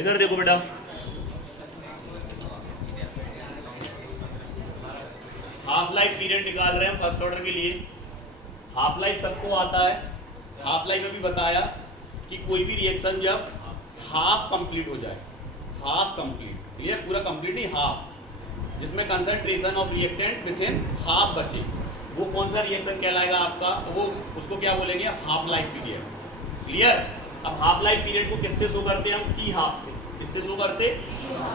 इधर देखो बेटा, हाफ लाइफ पीरियड निकाल रहे हैं फर्स्ट ऑर्डर के लिए। हाफ लाइफ सबको आता है। हाफ लाइफ में भी बताया कि कोई भी रिएक्शन जब हाफ कंप्लीट हो जाए, हाफ कंप्लीट, क्लियर, पूरा कंप्लीट नहीं, हाफ, जिसमें concentration of reactant with in half बचे, वो कौन सा रिएक्शन कहलाएगा आपका, वो उसको क्या बोलेंगे, हाफ लाइफ पीरियड, क्लियर। अब हाफ लाइफ पीरियड को किससे शो करते हैं हम, टी हाफ से। किससे शो करते,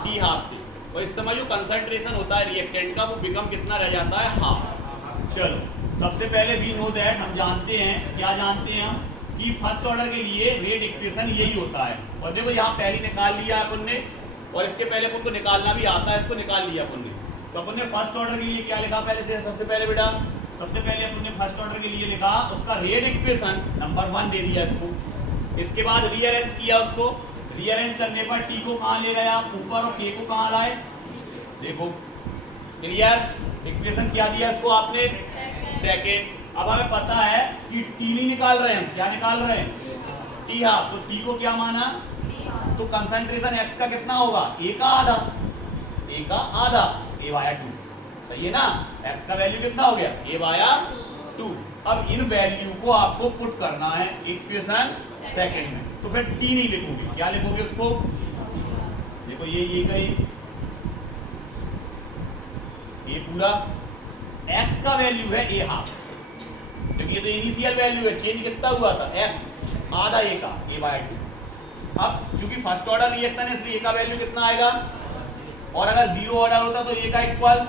टी हाफ से। और इस समय जो कंसंट्रेशन होता है रिएक्टेंट का वो बिकम कितना रह जाता है, हाफ। चलो सबसे पहले वी नो दैट, हम जानते हैं, क्या जानते हैं हम, कि फर्स्ट ऑर्डर के लिए रेट इक्वेशन यही होता है। और देखो यहाँ पहले निकाल लिया अपन ने, और इसके पहले अपन को निकालना भी आता है, इसको निकाल लिया अपन ने। तो अपन ने फर्स्ट ऑर्डर के लिए क्या लिखा पहले से, सबसे पहले बेटा, सबसे पहले अपन ने फर्स्ट ऑर्डर के लिए लिखा उसका रेट इक्वेशन नंबर 1 दे दिया इसको। इसके बाद रीअरेंज किया उसको। रीअरेंज करने पर टी को कहाँ ले गया ऊपर और के को कहाँ लाए, देखो क्लियर। इक्वेशन क्या दिया इसको आपने, सेकेंड। अब हमें पता है कि टी नहीं निकाल रहे हैं, क्या निकाल रहे हैं, टी हाफ। तो टी को क्या माना, तो कंसंट्रेशन एक्स का कितना होगा, ए का आधा, ए का आधा, ए वाया 2, सही है ना। एक्स का वैल्यू कितना हो गया, ए वाया 2। अब इन वैल्यू को आपको पुट करना है इक्वेशन सेकंड में। तो फिर टी नहीं लिखोगे, क्या लिखोगे उसको, देखो ये गई, ये पूरा x का वैल्यू है ए हाफ, क्योंकि ये तो इनिशियल वैल्यू है, चेंज कितना हुआ था, x आधा ए का, ए बाय 2। अब चूंकि फर्स्ट ऑर्डर रिएक्शन है इसलिए ए का वैल्यू कितना आएगा, और अगर जीरो ऑर्डर होता तो ए का इक्वल,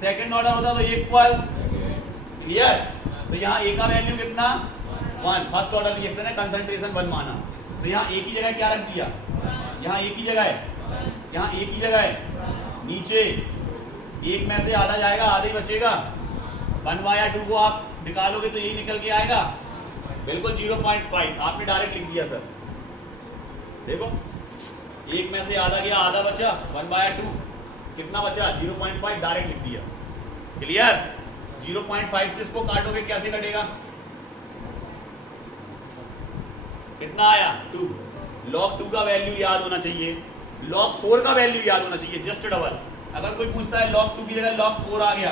सेकंड ऑर्डर होता तो ए इक्वल, क्लियर। तो यहाँ ए का वैल्यू कितना, 1, फर्स्ट ऑर्डर रिएक्शन है, कंसंट्रेशन 1 माना। तो यहाँ ए की जगह क्या रख दिया, यहाँ ए की जगह है, यहाँ ए की जगह है, नीचे एक में से आधा जाएगा, आधा ही बचेगा। 1/2 को आप निकालोगे तो यही निकल के आएगा, बिल्कुल 0.5 आपने डायरेक्ट लिख दिया सर। देखो एक में से आधा गया, आधा बचा, 1/2 कितना बचा, 0.5 डायरेक्ट लिख दिया, क्लियर। 0.5 से इसको काटोगे, कैसे कटेगा, कितना आया, 2। log 2 का वैल्यू याद होना चाहिए, log 4 का वैल्यू याद होना चाहिए, जस्ट डबल। अगर कोई पूछता है log 2 की जगह log 4 आ गया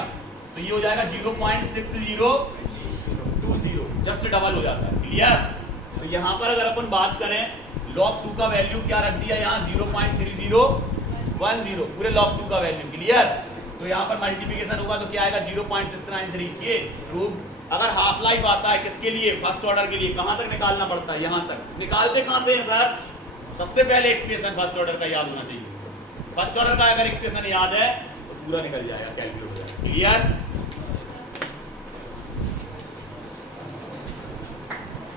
तो ये हो जाएगा 0.6020, जस्ट डबल हो जाता है, क्लियर। तो यहाँ पर अगर अपन बात करें log 2 का वैल्यू क्या रख दिया, यहाँ 0.3010, पूरे log 2 का वैल्यू, क्लियर। तो यहाँ पर मल्टीप्लिकेशन होगा तो क्या आएगा, 0.693 के रूप। अगर हाफ लाइफ आता है किसके लिए, फर्स्ट ऑर्डर के लिए, कहाँ तक निकालना पड़ता है, यहाँ तक। निकालते कहाँ से हैं सर, सबसे पहले इक्वेशन फर्स्ट ऑर्डर का याद होना चाहिए। फर्स्ट ऑर्डर का अगर इक्वेशन याद है तो पूरा निकल जाएगा, कैलकुलेट हो जाएगा, क्लियर।